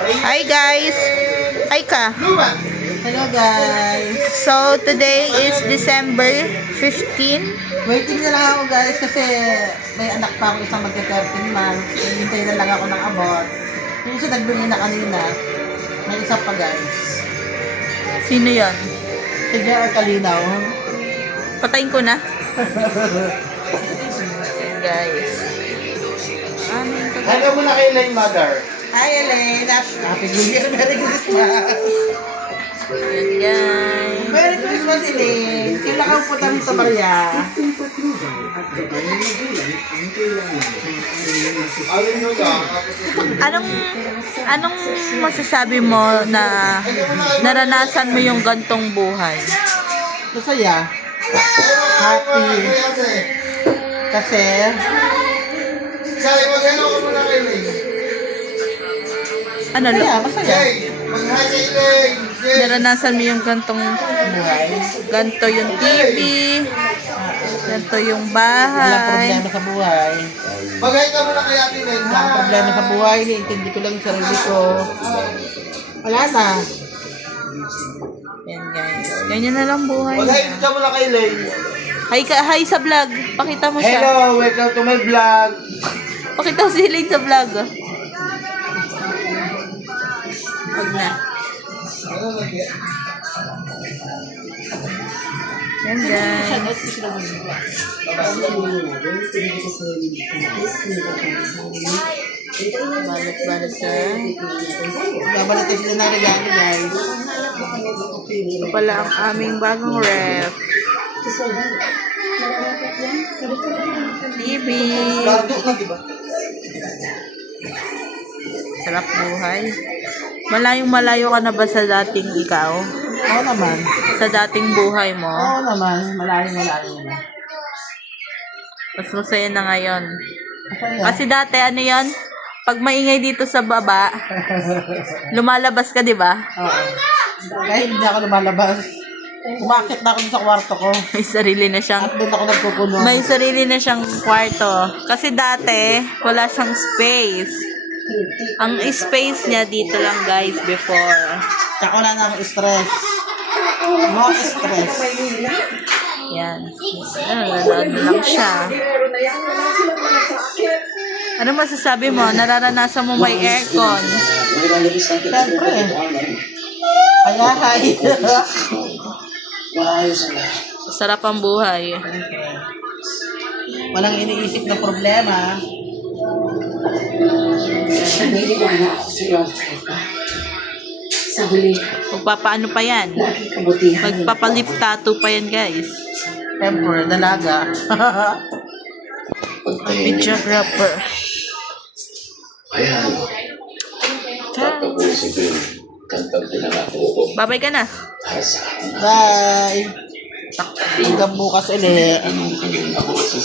Hi guys! Hi ka! Hello guys! So today is December 15. Waiting na lang ako guys kasi may anak pa ako isang magka-13 months. Hintay na lang ako ng abot. Yung isa nagbili na kanina. May isa pa guys. Sino yon? Sige Kalinaw. Patayin ko na. Guys. Hello muna kay Elaine Mother. Hi Elaine! Happy New Year! Merry Christmas! Yan guys. Merry Christmas Elaine! Kailan ka pupunta rito Maria? Anong masasabi mo na naranasan mo yung gantong buhay? Masaya. Happy. Kasi Sally, mag-hello ka muna kay Elaine. Ano masaya. Jay, mag-hi kay Elaine. Jay. naranasan mo yung gantong buhay? Ganto yung TV, ganto yung Walang bahay. problema sa buhay. Mag-hi ka muna kay Ate Elaine. Walang problema sa buhay. Naintindi ko lang yung sarili ko. Wala na. Yan guys. Ganyan na lang buhay. Mag-hi ka muna kay Elaine. Hi sa vlog. Pakita mo siya. Hello, welcome to my vlog. Pakita mo si Elaine sa vlog. Wag na. Yan guys. Balat-balat sa. Babalitin sila na regalo guys. Ito pala ang aming bagong ref. TV. Gardo ka, di ba? Sarap buhay. Malayong-malayo ka na ba sa dating ikaw? Oo naman. Sa dating buhay mo? Oo naman. Malayo na. Mas masaya na ngayon. Masaya. Kasi dati ano yon? Pag maingay dito sa baba, lumalabas ka, di ba? Oo. Kahit hindi ako lumalabas. Umakit na ako sa kwarto ko. May sarili na siyang At doon ako nagpupuno. may sarili na siyang kwarto. Kasi dati, wala siyang space. Ang space niya dito lang guys before. Tsaka wala na akong stress. No stress. Yan. Nanonood na lang siya. Ano masasabi mo? Nararanasan mo may aircon. Siyempre. Kaya hay. Sarap ang buhay. Walang iniisip na problema. Magpapaano pa yan? Magpapalip tattoo pa yan guys. Siyempre, dalaga. Videographer. Ayan. Tatapusin ko yung kantang pinangako ko Babay ka na. para sa akin. Bye. Hanggang bukas ulit. Anong ako sa